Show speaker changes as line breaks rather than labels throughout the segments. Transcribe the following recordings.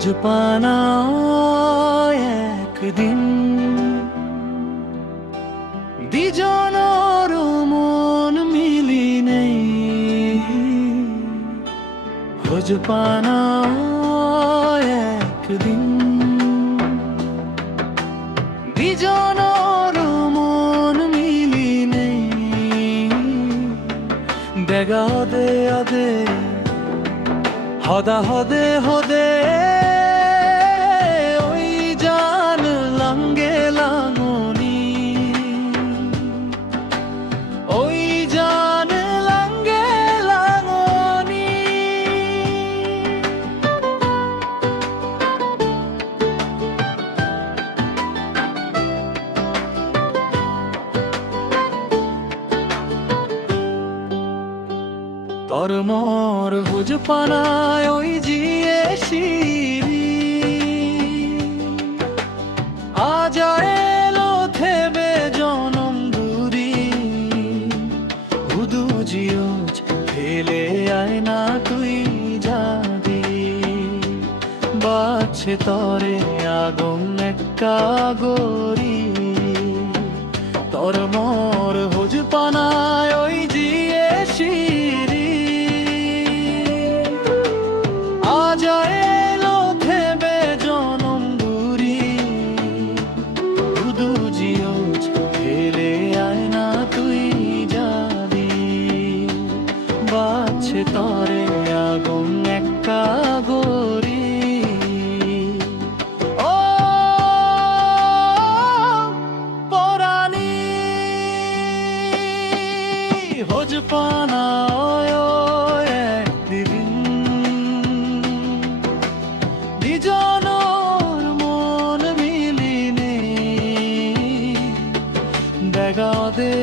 খোঁজ পানা একদিন দুজনের মন মিলি নেই। খোঁজ পানা একদিন দুজনের মন মিলি নেই। দেখা দে আদে হদা হদে হদে তোর মোর হুজ পানায় ওই জিয়ে শিরি। আজ এলো থেবে জনম দূরি। হুদু জিওজ ফেলে আয় না তুই যাবি বাছে তরে আগুন একটা গরি। আজ এলো থেবে জনম দূরি শুধু জিও ফেলে আয় না তুই যাবি। বাচ্ছে তরে আগুন একটা গরি ও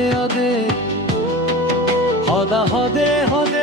দে দে হদা হদে হদে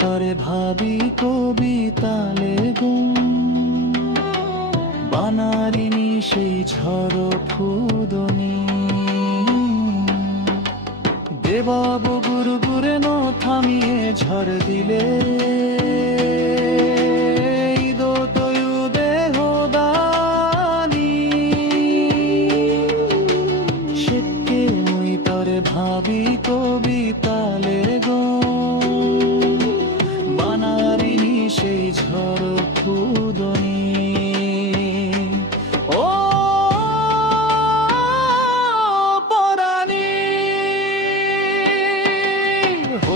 তরে ভাবি কবিতা লেগুন বানারিনি সেই ঝড় ফুদনি। দেবাব গুরু গুরে ন থামিয়ে ঝড় দিলে।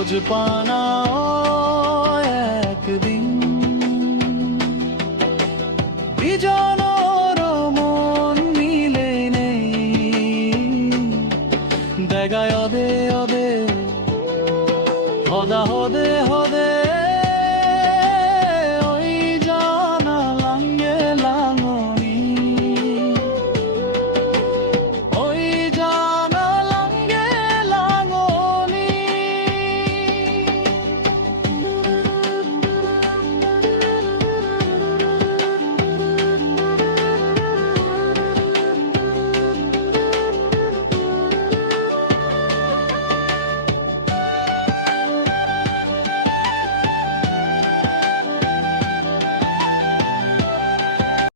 খোঁজ পানা একদিন বিজন মন মিলে নেই দেগায় অদে অদে হদা হদে হদে